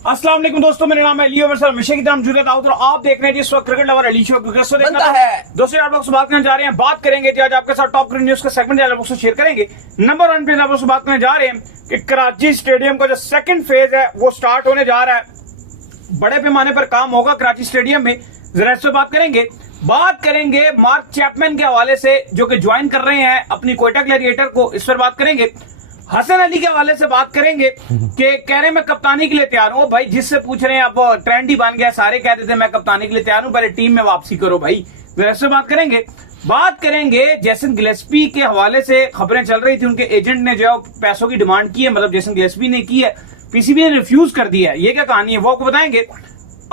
अस्सलाम वालेकुम दोस्तों, मेरा नाम है लियो मेरे साथ हमेशा की तरह जुड़े दाऊद और आप देख रहे हैं इस वक्त cricket lover Ali show cricket show देखना है। दोस्तों आप लोग से बात करने जा रहे हैं, बात करेंगे आज आपके साथ टॉप क्रिकेट न्यूज का सेगमेंट आप लोग से शेयर करेंगे। नंबर 1 पे आप लोग से बात करने जा रहे हैं कि कराची स्टेडियम का जो सेकंड फेज है वो स्टार्ट होने जा रहा है। बड़े पैमाने पर काम होगा कराची स्टेडियम में, जरा इस पर बात करेंगे मार्क चैपमैन के हवाले से जो कि ज्वाइन कर रहे हैं अपनी कोयटा ग्लैडिएटर को, इस पर बात करेंगे। हसन अली के हवाले से बात करेंगे कि कह रहे हैं मैं कप्तानी के लिए तैयार हूं। भाई जिससे पूछ रहे हैं अब ट्रेंड ही बन गया, सारे कह रहे थे मैं कप्तानी के लिए तैयार हूं, पहले टीम में वापसी करो भाई। वैसे बात करेंगे जेसन गिलेस्पी के हवाले से खबरें चल रही थी, उनके एजेंट ने जो पैसों की डिमांड की है, मतलब जेसन गिलेस्पी ने की है, पीसीबी ने रिफ्यूज कर दिया है। ये क्या कहानी है वो आपको बताएंगे।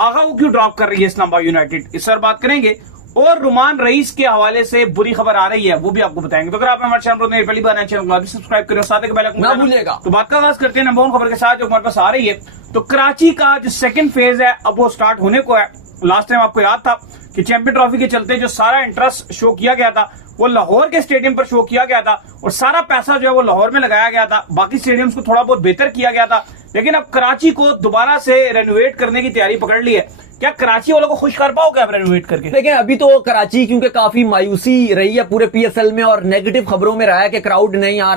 आगा वो क्यों ड्रॉप कर रही है इस्लामाबाद यूनाइटेड, इस पर बात करेंगे। और रुमान रईस के हवाले से बुरी खबर आ रही है, वो भी आपको बताएंगे। तो अगर आप हमारे चैनल पर पहली बार चैनल को सब्सक्राइब करें, साथ ही बेल ना भूलिएगा। तो बात का आगाज करते हैं नंबर 1 खबर के साथ जो हमारे पास आ रही है। तो कराची का जो सेकंड फेज है अब वो स्टार्ट होने को है। लास्ट टाइम आपको याद था कि चैंपियन ट्रॉफी के चलते जो सारा इंटरेस्ट शो किया गया था वो लाहौर के स्टेडियम पर शो किया गया था और सारा पैसा जो है वो लाहौर में लगाया गया था, बाकी स्टेडियम्स को थोड़ा बहुत बेहतर किया गया था। लेकिन अब कराची को दोबारा से रेनोवेट करने की तैयारी पकड़ ली है। क्या कराची वालों को खुश कर पाओगे आप रेनोवेट करके? देखिए अभी तो कराची क्योंकि काफी मायूसी रही है पूरे पीएसएल में और नेगेटिव खबरों में रहा है कि क्राउड नहीं आ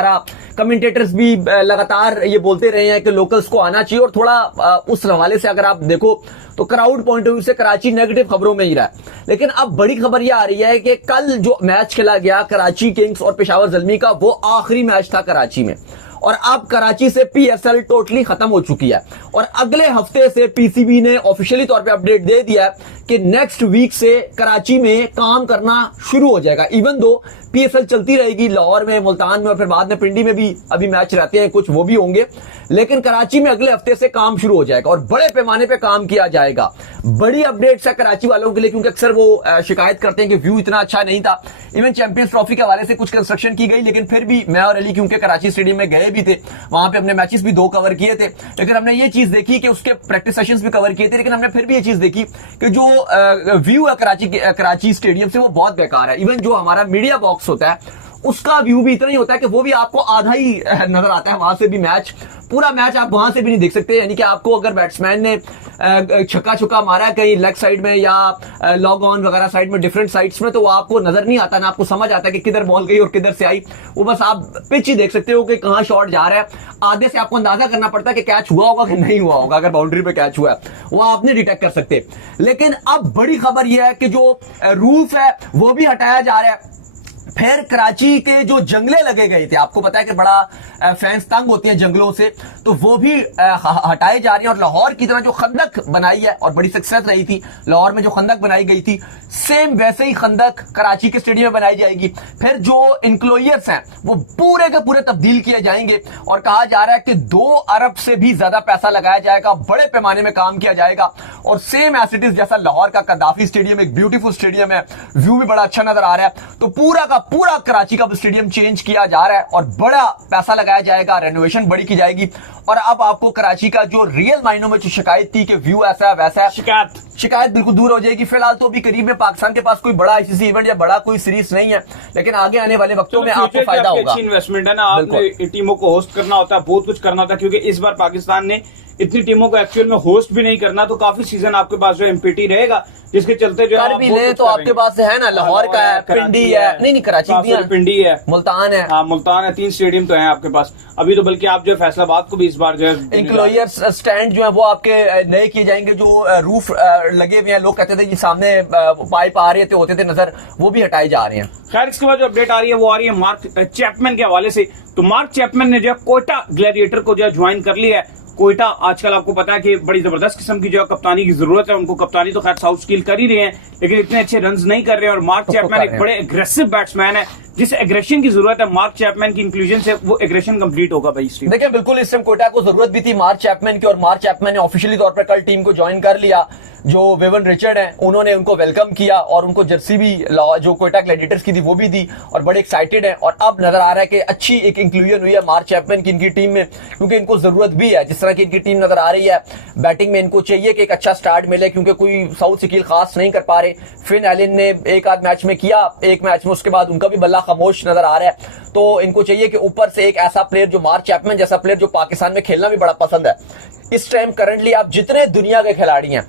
रहा। कमेंटेटर्स भी लगातार ये बोलते रहे हैं कि लोकल्स को आना चाहिए और थोड़ा उस हवाले से अगर आप देखो तो क्राउड पॉइंट ऑफ व्यू से कराची नेगेटिव खबरों में ही रहा है। लेकिन अब बड़ी खबर यह आ रही है कि कल जो मैच खेला गया कराची किंग्स और पेशावर ज़ल्मी का, वो आखिरी मैच था कराची में और अब कराची से पीएसएल टोटली खत्म हो चुकी है और अगले हफ्ते से पीसीबी ने ऑफिशियली तौर पे अपडेट दे दिया है कि नेक्स्ट वीक से कराची में काम करना शुरू हो जाएगा। इवन दो पीएसएल चलती रहेगी लाहौर में, मुल्तान में और फिर बाद में पिंडी में भी अभी मैच रहते हैं कुछ, वो भी होंगे, लेकिन कराची में अगले हफ्ते से काम शुरू हो जाएगा और बड़े पैमाने पे काम किया जाएगा। बड़ी अपडेट्स है कराची वालों के लिए क्योंकि अक्सर वो शिकायत करते हैं कि व्यू इतना अच्छा नहीं था। इवन चैंपियंस ट्रॉफी के हवाले से कुछ कंस्ट्रक्शन की गई, लेकिन फिर भी मैं और अली क्योंकि कराची स्टेडियम में गए भी थे, वहां पे हमने मैचेस भी 2 कवर किए थे, लेकिन हमने ये चीज देखी कि उसके प्रैक्टिस सेशंस भी कवर किए थे, लेकिन हमने फिर भी ये चीज देखी कि जो व्यू है कराची स्टेडियम से वो बहुत बेकार है। इवन जो हमारा मीडिया बॉक्स होता है उसका व्यू भी इतना ही होता है कि वो भी आपको आधा ही नजर आता है, वहां से भी पूरा मैच आप वहां से भी नहीं देख सकते। यानी कि आपको अगर बैट्समैन ने छक्का छुक्का मारा है कहीं लेग साइड में या लॉग ऑन वगैरह साइड में, डिफरेंट साइड्स में, तो वो आपको नजर नहीं आता, ना आपको समझ आता कि किधर बॉल गई और किधर से आई। वो बस आप पिच ही देख सकते हो कि कहां शॉट जा रहा है। आधे से आपको अंदाजा करना पड़ता है कि कैच हुआ होगा कि नहीं हुआ होगा। अगर बाउंड्री पे कैच हुआ है वो आप नहीं डिटेक्ट कर सकते। लेकिन अब बड़ी खबर यह है कि जो रूफ है वो भी हटाया जा रहा है। फिर कराची के जो जंगले लगे गए थे, आपको पता है कि बड़ा फैंस तंग होते हैं जंगलों से, तो वो भी हटाए जा रहे हैं और लाहौर की तरह जो खंदक बनाई है और बड़ी सक्सेस रही थी लाहौर में जो खंदक बनाई गई थी, सेम वैसे ही खंदक कराची के स्टेडियम में बनाई जाएगी। फिर जो इंक्लोयर्स हैं वो पूरे के पूरे तब्दील किए जाएंगे और कहा जा रहा है कि 2 अरब से भी ज्यादा पैसा लगाया जाएगा, बड़े पैमाने में काम किया जाएगा और सेम एज इट इज जैसा लाहौर का कद्दाफी स्टेडियम एक ब्यूटीफुल स्टेडियम है, व्यू भी बड़ा अच्छा नजर आ रहा है, तो पूरा कराची का स्टेडियम चेंज किया जा रहा है और बड़ा पैसा लगाया जाएगा, रेनोवेशन बड़ी की जाएगी। और अब आपको कराची का जो रियल मायनों में जो शिकायत थी कि व्यू ऐसा है वैसा है, शिकायत बिल्कुल दूर हो जाएगी। फिलहाल तो अभी करीब में पाकिस्तान के पास कोई बड़ा आईसीसी इवेंट या बड़ा कोई सीरीज नहीं है, लेकिन आगे आने वाले वक्तों में आपको फायदा होगा। इन्वेस्टमेंट है ना, आपने टीमों को होस्ट करना होता है, बहुत कुछ करना होता है, क्योंकि इस बार पाकिस्तान ने इतनी टीमों को एक्चुअल में होस्ट भी नहीं करना, तो काफी सीजन आपके पास जो एमपीटी रहेगा, जिसके चलते जो कर भी ले तो आपके पास है ना, लाहौर का है, पिंडी है, नहीं कराची भी है, पिंडी है, मुल्तान है, हाँ मुल्तान है, 3 स्टेडियम तो हैं आपके पास। अभी तो बल्कि आप जो फैसलाबाद को भी इस बार जो है इंक्लोयर्स स्टैंड जो है वो आपके नए किए जाएंगे। जो रूफ लगे हुए हैं, लोग कहते थे कि सामने पाइप आ रहे थे होते थे नजर, वो भी हटाए जा रहे हैं। खैर इसके बाद जो अपडेट आ रही है वो आ रही है मार्क चैपमैन के हवाले से। तो मार्क चैपमैन ने जो कोयटा ग्लैडिएटर को जो ज्वाइन कर लिया है। कोयटा आजकल आपको पता है कि बड़ी जबरदस्त किस्म की जो कप्तानी की जरूरत है, उनको कप्तानी तो खैर साउथ स्किल कर ही रहे हैं, लेकिन इतने अच्छे रन्स नहीं कर रहे हैं। और मार्क चैपमैन एक बड़े एग्रेसिव बैट्समैन है, जिस एग्रेशन की जरूरत है मार्क चैपमैन की इंक्लूजन से वो एग्रेशन कंप्लीट होगा भाई। देखिए बिल्कुल इस टाइम कोयटा को जरूरत भी थी मार्क चैपमैन की और मार्क चैपमैन ने ऑफिशियली तौर पर कल टीम को ज्वाइन कर लिया। जो वेवन रिचर्ड हैं उन्होंने उनको वेलकम किया और उनको जर्सी भी जो कोयटा ग्लैडिएटर्स की थी वो भी दी और बड़े एक्साइटेड हैं। और अब नजर आ रहा है कि अच्छी एक इंक्लूजन हुई है मार्क चैपमैन की इनकी टीम में, क्योंकि इनको जरूरत भी है। जिस तरह की इनकी टीम नजर आ रही है बैटिंग में, इनको चाहिए कि एक अच्छा स्टार्ट मिले, क्योंकि कोई साउथ स्किल खास नहीं कर पा रहे। फिन एलन ने एक आध मैच में किया, एक मैच में, उसके बाद उनका भी बल्ला बड़ा खामोश नजर आ रहा है। तो इनको चाहिए कि ऊपर से एक ऐसा प्लेयर जो मार्क चैपमैन जैसा प्लेयर जो पाकिस्तान में खेलना भी बड़ा पसंद है। इस टाइम करंटली आप जितने दुनिया के खिलाड़ी हैं,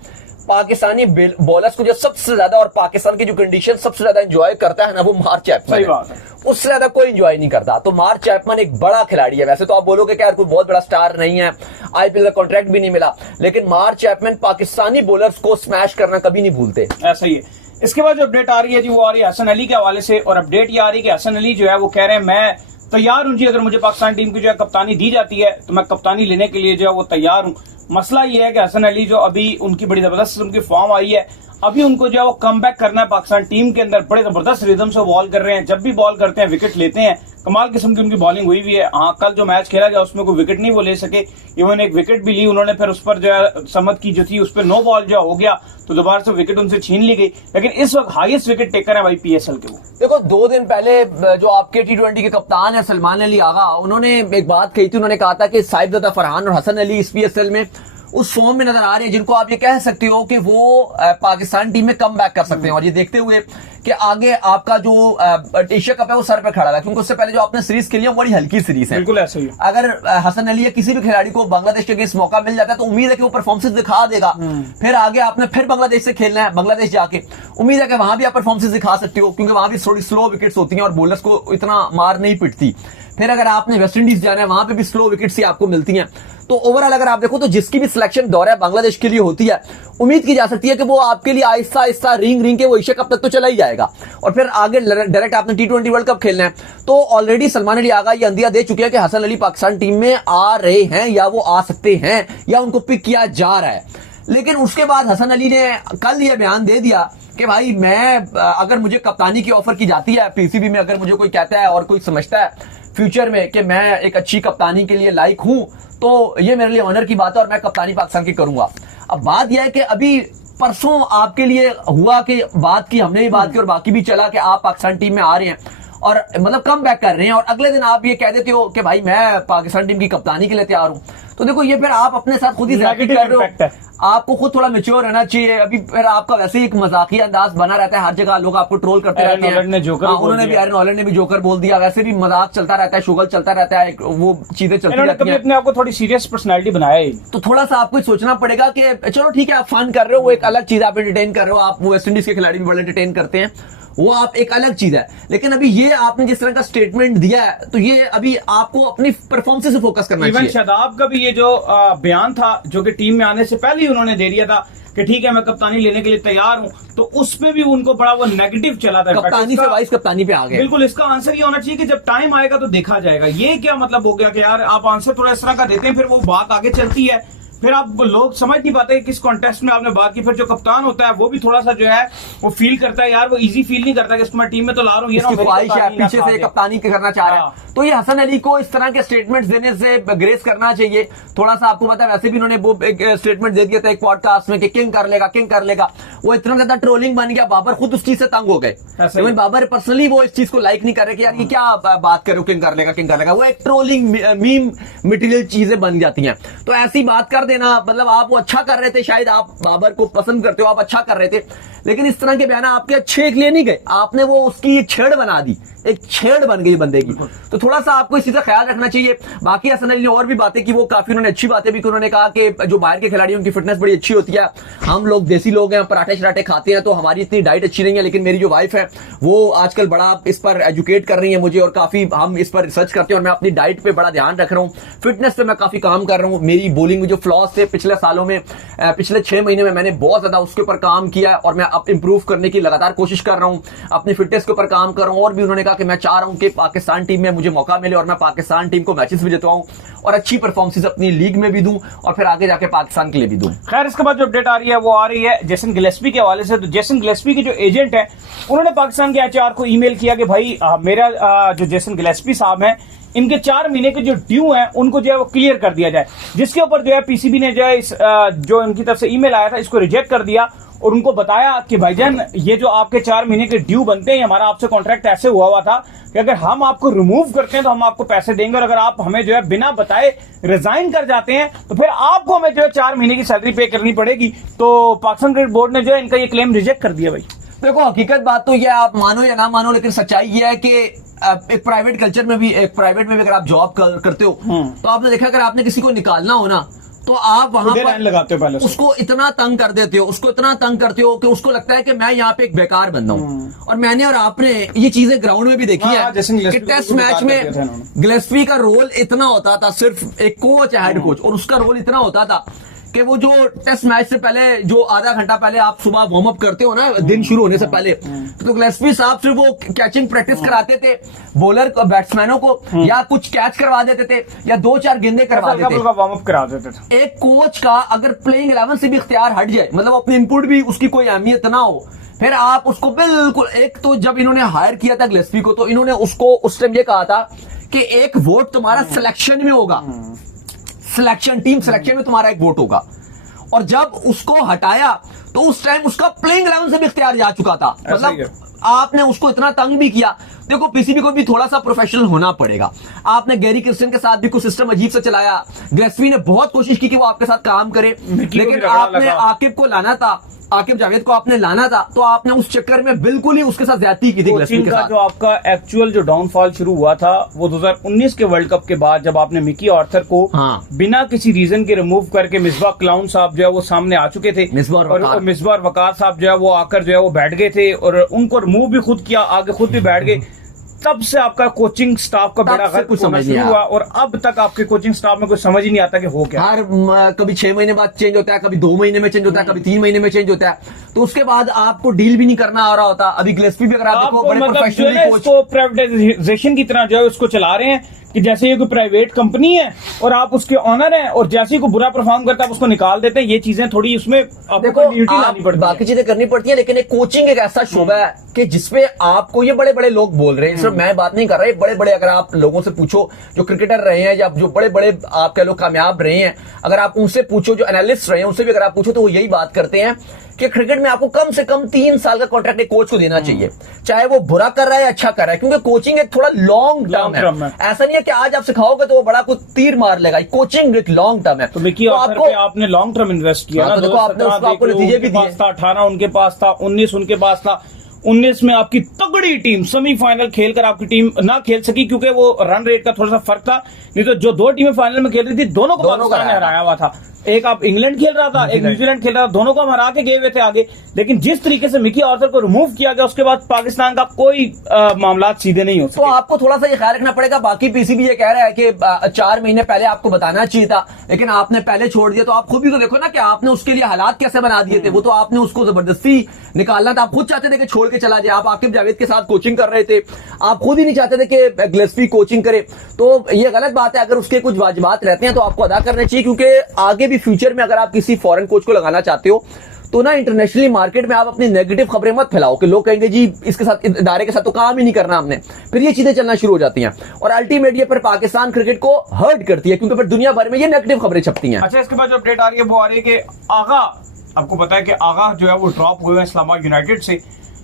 पाकिस्तानी बॉलर्स को जो सबसे ज्यादा और पाकिस्तान की जो कंडीशन सबसे ज्यादा एंजॉय करता है ना, वो मार्क चैपमैन सही बात है। उससे ज्यादा कोई एंजॉय नहीं करता। तो मार्क चैपमैन एक बड़ा खिलाड़ी है। वैसे तो आप बोलोगे कि यार कोई बहुत बड़ा स्टार नहीं है, आईपीएल का कॉन्ट्रैक्ट भी नहीं मिला, लेकिन मार्क चैपमैन पाकिस्तानी बॉलर्स को स्मैश करना कभी नहीं भूलते। ऐसा ही है। इसके बाद जो अपडेट आ रही है जी, वो आ रही है हसन अली के हवाले से, और अपडेट ये आ रही है कि हसन अली जो है वो कह रहे हैं मैं तैयार हूं जी, अगर मुझे पाकिस्तान टीम की जो है कप्तानी दी जाती है तो मैं कप्तानी लेने के लिए जो है वो तैयार हूं। मसला ये है कि हसन अली जो अभी उनकी बड़ी जबरदस्त उनकी फॉर्म आई है, अभी उनको जो है वो कम बैक करना है पाकिस्तान टीम के अंदर। बड़े जबरदस्त रिदम से बॉल कर रहे हैं, जब भी बॉल करते हैं विकेट लेते हैं, कमाल किस्म की उनकी बॉलिंग हुई भी है। हाँ, कल जो मैच खेला गया उसमें कोई विकेट नहीं वो ले सके, इवन एक विकेट भी ली उन्होंने, फिर उस पर जो है समद की जो थी उस पर नो बॉल जो हो गया तो दोबारा से विकेट उनसे छीन ली गई। लेकिन इस वक्त हाईएस्ट विकेट टेकर है भाई पीएसएल के वो। देखो 2 दिन पहले जो आपके T20 के कप्तान है सलमान अली आगा, उन्होंने एक बात कही थी। उन्होंने कहा था कि साहिबजादा फरहान और हसन अली इस पीएसएल में उस फॉर्म में नजर आ रहे हैं जिनको आप ये कह सकते हो कि वो पाकिस्तान टीम में कम बैक कर सकते हैं। और ये देखते हुए कि आगे आपका जो एशिया कप है वो सर पे खड़ा है, क्योंकि उससे पहले जो आपने सीरीज खेली है बड़ी हल्की सीरीज है। बिल्कुल ऐसा ही है। अगर हसन अली या किसी भी खिलाड़ी को बांग्लादेश के अगेंस्ट मौका मिल जाता है तो उम्मीद है कि वो परफॉर्मेंस दिखा देगा। फिर आगे आपने फिर बांग्लादेश से खेलना है, बांग्लादेश जाके उम्मीद है कि वहां भी आप परफॉर्मेंस दिखा सकते हो, क्योंकि वहां भी थोड़ी स्लो विकेट्स होती हैं और बॉलर्स को इतना मार नहीं पिटती। फिर अगर आपने वेस्ट इंडीज जाना है, वहां पे भी स्लो विकेट्स ही आपको मिलती हैं। तो ओवरऑल अगर आप देखो तो जिसकी भी सिलेक्शन दौरा बांग्लादेश के लिए होती है, उम्मीद की जा सकती है कि वो आपके लिए आहिस्ता आहिस्ता रिंग के वो एशिया कप तक तो चला ही जाएगा, और फिर आगे डायरेक्ट आपने T20 वर्ल्ड कप खेलना है। तो ऑलरेडी सलमान अली आगा ये अंदिया दे चुके हैं कि हसन अली पाकिस्तान टीम में आ रहे हैं, या वो आ सकते हैं, या उनको पिक किया जा रहा है। लेकिन उसके बाद हसन अली ने कल ये बयान दे दिया कि भाई मैं अगर मुझे कप्तानी की ऑफर की जाती है पीसीबी में, अगर मुझे कोई कहता है और कोई समझता है फ्यूचर में कि मैं एक अच्छी कप्तानी के लिए लायक हूं, तो ये मेरे लिए ऑनर की बात है और मैं कप्तानी पाकिस्तान की करूंगा। अब बात यह है कि अभी परसों आपके लिए हुआ कि बात की, हमने भी बात की और बाकी भी चला कि आप पाकिस्तान टीम में आ रहे हैं और मतलब कम बैक कर रहे हैं, और अगले दिन आप ये कह देते हो कि भाई मैं पाकिस्तान टीम की कप्तानी के लिए तैयार हूं। तो देखो ये फिर आप अपने साथ खुद ही कर रहे हो, आपको खुद थोड़ा मैच्योर रहना चाहिए। अभी फिर आपका वैसे ही एक मजाकिया अंदाज बना रहता है, हर जगह लोग आपको ट्रोल करते रहते हैं। उन्होंने भी एरन हॉलैंड ने भी जोकर बोल दिया, वैसे भी मजाक चलता रहता है, शुगल चलता रहता है, वो चीजें चलती रहती हैं। अपने आपको थोड़ी सीरियस पर्सनैलिटी बनाया ही, तो थोड़ा सा आपको सोचना पड़ेगा कि चलो ठीक है आप फन कर रहे हो, वो एक अलग चीज, आप एंटरटेन कर रहे हो, आप वेस्ट इंडीज के खिलाड़ी भी बड़े एंटरटेन करते हैं, वो आप एक अलग चीज है। लेकिन अभी ये आपने जिस तरह का स्टेटमेंट दिया है, तो ये अभी आपको अपनी परफॉर्मेंस से फोकस करना चाहिए। शादाब का भी ये जो बयान था जो कि टीम में आने से पहले ही उन्होंने दे दिया था कि ठीक है मैं कप्तानी लेने के लिए तैयार हूं, तो उसमें भी उनको बड़ा वो नेगेटिव चला था, कप्तानी से वाइस कप्तानी पे आ गए। बिल्कुल, इसका आंसर ये होना चाहिए कि जब टाइम आएगा तो देखा जाएगा। ये क्या मतलब हो गया कि यार आप आंसर थोड़ा इस तरह का देते हैं, फिर वो बात आगे चलती है, फिर आप लोग समझ नहीं पाते किस कॉन्टेस्ट में आपने बात की। फिर जो कप्तान होता है वो भी थोड़ा सा जो है वो फील करता है, यार वो इजी फील नहीं करता कि इसको मैं टीम में तो ला रहा हूँ, ये ख्वाहिश है पीछे से कप्तानी करना चाह रहा है। तो ये हसन अली को इस तरह के स्टेटमेंट्स देने से ग्रेस करना चाहिए थोड़ा सा। आपको पता है वैसे भी उन्होंने वो एक स्टेटमेंट दे दिया था एक पॉडकास्ट में कि किंग कर लेगा। वो इतना ज्यादा ट्रोलिंग बन गया, बाबर खुद उस चीज से तंग हो गए। बाबर पर्सनली वो इस चीज को लाइक नहीं कर रहे कि यार ये क्या बात करो, किंग कर लेगा। वो एक ट्रोलिंग मीम मटेरियल चीजें बन जाती हैं। तो ऐसी बात कर देना, मतलब आप वो अच्छा कर रहे थे, शायद आप बाबर को पसंद करते हो, आप अच्छा कर रहे थे, लेकिन इस तरह के बयान आपके अच्छे के लिए नहीं गए, आपने वो उसकी एक छेड़ बना दी, एक छेड़ बन गई बंदे की। तो थोड़ा सा आपको इस चीज का ख्याल रखना चाहिए। बाकी हसन अली ने और भी बातें की, वो काफी उन्होंने अच्छी बातें भी की। उन्होंने कहा कि जो बाहर के खिलाड़ियों की फिटनेस बड़ी अच्छी होती है, हम लोग देसी लोग हैं, पराठे शराठे खाते हैं, तो हमारी इतनी डाइट अच्छी नहीं है, लेकिन मेरी जो वाइफ है वो आजकल बड़ा इस पर एजुकेट कर रही है मुझे, और काफी हम इस पर रिसर्च करते हैं, और मैं अपनी डाइट पे बड़ा ध्यान रख रहा हूँ, फिटनेस पे मैं काफी काम कर रहा हूँ। मेरी बॉलिंग में जो फ्लॉस थे पिछले सालों में, पिछले 6 महीने में मैंने बहुत ज्यादा उसके ऊपर काम किया, और मैं अब इंप्रूव करने की लगातार कोशिश कर रहा हूं, अपनी फिटनेस के ऊपर काम कर रहा हूं। और भी उन्होंने कहा कि मैं चाह रहा हूं कि पाकिस्तान टीम में मुझे मौका मिले और मैं पाकिस्तान टीम को मैचेस भी जितवाऊं और अच्छी परफॉर्मेंस अपनी लीग में भी दूं और फिर आगे जाके पाकिस्तान के लिए भी दूं। खैर, इसके बाद जो अपडेट आ रही है वो आ रही है जेसन गिलेस्पी के हवाले से। तो जेसन गिलेस्पी के जो एजेंट है उन्होंने पाकिस्तान के एचआर को ईमेल किया कि भाई मेरा जो जेसन गिलेस्पी साहब है, इनके 4 महीने के जो ड्यू हैं उनको जो है वो क्लियर कर दिया जाए। जिसके ऊपर जो है पीसीबी ने जो है इस जो इनकी तरफ से ईमेल आया था इसको रिजेक्ट कर दिया और उनको बताया कि भाईजान ये जो आपके 4 महीने के ड्यू बनते हैं, हमारा आपसे कॉन्ट्रैक्ट ऐसे हुआ था कि अगर हम आपको रिमूव करते हैं तो हम आपको पैसे देंगे, और अगर आप हमें जो है बिना बताए रिजाइन कर जाते हैं तो फिर आपको हमें जो है 4 महीने की सैलरी पे करनी पड़ेगी। तो पाकिस्तान क्रिकेट बोर्ड ने जो है इनका ये क्लेम रिजेक्ट कर दिया। भाई देखो, हकीकत बात तो ये आप मानो या ना मानो, लेकिन सच्चाई ये है कि एक प्राइवेट कल्चर में भी, एक प्राइवेट में भी अगर आप जॉब करते हो तो आपने देखा अगर आपने किसी को निकालना हो ना तो आप वहां पर लाइन लगाते हो पहले से। उसको इतना तंग कर देते हो, उसको इतना तंग करते हो कि उसको लगता है कि मैं यहाँ पे एक बेकार बंदा हूँ। और मैंने और आपने ये चीजें ग्राउंड में भी देखी है कि टेस्ट मैच में गिलेस्पी का रोल इतना होता था, सिर्फ एक कोच है, हेड कोच, और उसका रोल इतना होता था कि वो जो टेस्ट मैच से पहले जो आधा घंटा पहले आप सुबह वार्म अप करते हो ना दिन शुरू होने से पहले, तो गिलेस्पी साहब सिर्फ वो कैचिंग प्रैक्टिस कराते थे बॉलर को, बैट्समैनों को, या कुछ कैच करवा देते थे या 2-4 गेंदें करवा देते थे, वार्म अप करा देते थे। एक कोच का अगर प्लेइंग 11 से भी इख्तियार हट जाए, मतलब अपनी इनपुट भी उसकी कोई अहमियत ना हो, फिर आप उसको बिल्कुल, एक तो जब इन्होंने हायर किया था गिलेस्पी को तो इन्होंने उसको उस टाइम ये कहा था कि एक वोट तुम्हारा सिलेक्शन में होगा, सिलेक्शन, टीम सिलेक्शन में तुम्हारा एक वोट होगा। और जब उसको हटाया तो उस टाइम उसका प्लेइंग 11 से भी इख्तियार जा चुका था। मतलब आपने उसको इतना तंग भी किया। देखो पीसीबी को भी थोड़ा सा प्रोफेशनल होना पड़ेगा। आपने गैरी क्रिस्टियन के साथ भी कुछ सिस्टम अजीब से चलाया, गिलेस्पी ने बहुत कोशिश की कि वो आपके साथ काम करे, लेकिन आपने आकिब को लाना था, आकिब जावेद को आपने लाना था, तो आपने उस चक्कर में बिल्कुल ही उसके साथ ज्यादती की थी गिलेस्पी के साथ। जो आपका एक्चुअल जो डाउनफॉल शुरू हुआ था वो 2019 के वर्ल्ड कप के बाद, जब आपने मिकी आर्थर को बिना किसी रीजन के रिमूव करके मिसबाह क्लाउन साहब जो है वो सामने आ चुके थे, और मिसबाह वकार साहब जो है वो आकर जो है वो बैठ गए थे और उनको रिमूव भी खुद किया, आगे खुद भी बैठ गए। तब से आपका कोचिंग स्टाफ का बड़ा गलत होना शुरू हुआ और अब तक आपके कोचिंग स्टाफ में कुछ समझ ही नहीं आता कि हो क्या। हर कभी 6 महीने बाद चेंज होता है, कभी 2 महीने में चेंज होता है, कभी 3 महीने में चेंज होता है, तो उसके बाद आपको डील भी नहीं करना आ रहा होता। अभी गिलेस्पी भी अगर आप देखो बड़े प्रोफेशनली कोच को प्राइवेटाइजेशन की तरह जो है उसको चला रहे हैं कि जैसे ये कोई प्राइवेट कंपनी है और आप उसके ऑनर हैं और जैसे ही कोई बुरा परफॉर्म करता है आप उसको निकाल देते हैं। ये चीजें थोड़ी उसमें आपको लानी पड़ती है, बाकी चीजें करनी पड़ती है, लेकिन एक कोचिंग एक ऐसा शोबा है कि जिसपे आपको ये बड़े बड़े लोग बोल रहे हैं, सिर्फ मैं बात नहीं कर रहा, बड़े बड़े अगर आप लोगों से पूछो जो क्रिकेटर रहे हैं या जो बड़े बड़े आप कह लो कामयाब रहे हैं, अगर आप उनसे पूछो, जो एनालिस्ट रहे हैं उनसे भी अगर आप पूछो, तो वो यही बात करते हैं कि क्रिकेट में आपको कम से कम 3 साल का कॉन्ट्रैक्ट एक कोच को देना चाहिए, चाहे वो बुरा कर रहा है या अच्छा कर रहा है, क्योंकि कोचिंग एक थोड़ा लॉन्ग टर्म है। ऐसा नहीं है कि आज आप सिखाओगे तो वो बड़ा कुछ तीर मार लेगा, कोचिंग एक लॉन्ग टर्म है। तो मिकी आर्थर पे आपने लॉन्ग टर्म इन्वेस्ट किया ना, तो देखो आपको नतीजे भी दिए। 18 उनके पास था, 19 उनके पास था, 19 में आपकी तगड़ी टीम सेमीफाइनल खेलकर आपकी टीम ना खेल सकी क्योंकि वो रन रेट का थोड़ा सा फर्क था, नहीं तो जो 2 टीमें फाइनल में खेल रही थी दोनों को पाकिस्तान ने हराया हुआ था। एक आप इंग्लैंड खेल रहा था, एक न्यूजीलैंड खेल रहा था, दोनों को हम हरा के गए हुए थे आगे। लेकिन जिस तरीके से मिकी आर्थर को रिमूव किया गया उसके बाद पाकिस्तान का कोई मामला सीधे नहीं हो सके। तो आपको थोड़ा सा ये ख्याल रखना पड़ेगा। बाकी पीसीबी ये कह रहा है कि 4 महीने पहले आपको बताना चाहिए था, लेकिन आपने पहले छोड़ दिया। तो आप खुद भी तो देखो ना कि आपने उसके लिए हालात कैसे बना दिए थे। वो तो आपने उसको जबरदस्ती निकालना था, आप खुद चाहते थे कि छोड़ के चला जाए। आप आकिब जावेद के साथ कोचिंग कर रहे थे, आप खुद ही नहीं चाहते थे कि गिलेस्पी कोचिंग करे। तो ये गलत बात है। अगर उसके कुछ वाजिबात रहते हैं तो आपको अदा करने चाहिए, क्योंकि आगे भी फ्यूचर में अगर आप किसी फॉरेन कोच को लगाना चाहते हो तो ना इंटरनेशनली मार्केट में आप अपनी नेगेटिव खबरें मत फैलाओ कि लोग कहेंगे जी इसके साथ, इदारे के साथ तो काम ही नहीं करना हमने, फिर ये चीजें चलना शुरू हो जाती हैं और अल्टीमेट ये पर पाकिस्तान क्रिकेट को हर्ट करती है, क्योंकि फिर दुनिया भर में ये नेगेटिव खबरें छपती हैं। अच्छा, इसके बाद जो अपडेट आ रही है वो आ रही है कि आगा, आपको पता है कि आगा जो है वो ड्रॉप हुए हैं इस्लामाबाद यूनाइटेड से,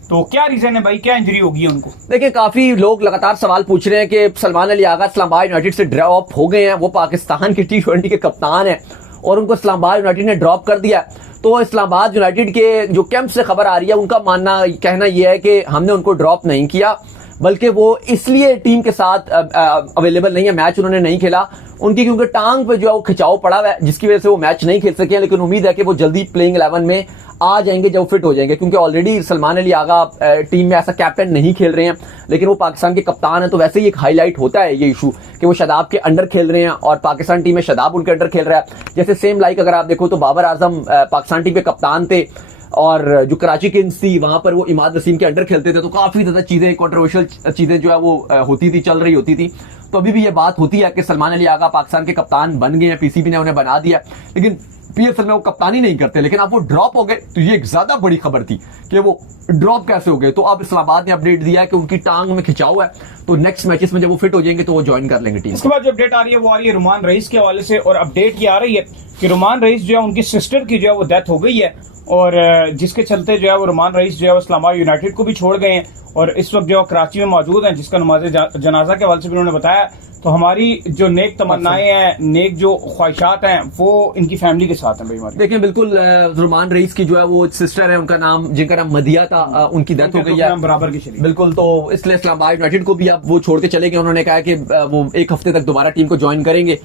तो क्या रीजन है भाई, क्या इंजरी होगी उनको? देखिए काफी लोग लगातार सवाल पूछ रहे हैं कि सलमान अली आगा इस्लामाबाद यूनाइटेड से ड्रॉप हो गए हैं। वो पाकिस्तान के T20 के कप्तान हैं और उनको इस्लामाबाद यूनाइटेड ने ड्रॉप कर दिया। तो इस्लामाबाद यूनाइटेड के जो कैंप से खबर आ रही है उनका कहना यह है कि हमने उनको ड्रॉप नहीं किया, बल्कि वो इसलिए टीम के साथ अवेलेबल नहीं है, मैच उन्होंने नहीं खेला उनकी, क्योंकि टांग पे जो है वो खिंचाव पड़ा हुआ है, जिसकी वजह से वो मैच नहीं खेल सके। लेकिन उम्मीद है कि वो जल्दी प्लेइंग 11 में आ जाएंगे जब फिट हो जाएंगे, क्योंकि ऑलरेडी सलमान अली आगा टीम में ऐसा कैप्टन नहीं खेल रहे हैं, लेकिन वो पाकिस्तान के कप्तान हैं। तो वैसे ही एक हाईलाइट होता है ये इशू कि वो शादाब के अंडर खेल रहे हैं और पाकिस्तान टीम में शादाब उनके अंडर खेल रहा है। जैसे सेम लाइक अगर आप देखो तो बाबर आजम पाकिस्तान टीम के कप्तान थे और जो कराची किंग्स थी वहां पर वो इमाद वसीम के अंडर खेलते थे। तो काफी ज्यादा चीजें, कंट्रोवर्शियल चीजें जो है वो होती थी, चल रही होती थी। तो अभी भी ये बात होती है कि सलमान अली आगा पाकिस्तान के कप्तान बन गए हैं, पीसीबी ने उन्हें बना दिया, लेकिन पीएसएल में वो कप्तानी नहीं करते। लेकिन अब वो ड्रॉप हो गए तो ये एक ज्यादा बड़ी खबर थी कि वो ड्रॉप कैसे हो गए। तो अब इस्लामाबाद ने अपडेट दिया है कि उनकी टांग में खिंचाव है, तो नेक्स्ट मैचेस में जब वो फिट हो जाएंगे तो वो ज्वाइन कर लेंगे टीम। इसके बाद जो अपडेट आ रही है वो आ रही है रुमान रईस के हवाले से, और अपडेट ये आ रही है कि रुमान रईस जो है उनकी सिस्टर की जो है वो डेथ हो गई है, और जिसके चलते जो है वो रुमान रईस जो है वो इस्लामाबाद यूनाइटेड को भी छोड़ गए हैं और इस वक्त जो कराची में मौजूद हैं, जिसका नमाज जनाजा के हवाले से भी उन्होंने बताया तो हमारी जो नेक तमन्नाएं हैं, नेक जो ख्वाहिशात हैं, वो इनकी फैमिली के साथ हैं भाई हमारी। देखिए बिल्कुल रुमान रईस की जो है वो सिस्टर है, उनका नाम, जिनका नाम मदिया था, उनकी डेथ हो गई है बराबर की शरीक। बिल्कुल। तो इसलिए इस्लामाबाद यूनाइटेड को भी अब वो छोड़ के चले गए। उन्होंने कहा कि वो एक हफ्ते तक दोबारा टीम को ज्वाइन करेंगे।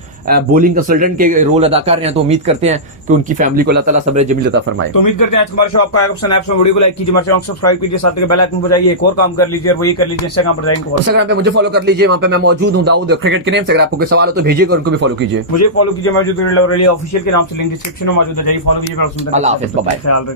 बॉलिंग कंसल्टेंट के रोल अदा कर रहे हैं, तो उम्मीद करते हैं कि उनकी फैमिली को अल्लाह ताला सब्र जमील अता फरमाए। तो उम्मीद करते हैं आज हमारे शो आपका आएगा पसंद। आपसे वीडियो को लाइक कीजिए, हमारे चैनल को सब्सक्राइब कीजिए, साथ में बेल आइकन बजाइए, एक और काम कर लीजिए और वो ये कर लीजिए, इंस्टाग्राम पर जाएंगे, इंस्टाग्राम पे मुझे फॉलो कर लीजिए, वहां पे मैं मौजूद हूँ दाऊद क्रिकेट के नेम से। अगर आपको कोई सवाल हो तो भेजिएगा, उनको भी फॉलो कीजिए। मुझे फॉलो कीजिए, मौजूद ऑफिशियल के नाम से लिंक डिस्क्रिप्शन में मौजूद है, जाइए फॉलो कीजिए। अल्लाह हाफिज़, बाय बाय। ख्याल रखिए।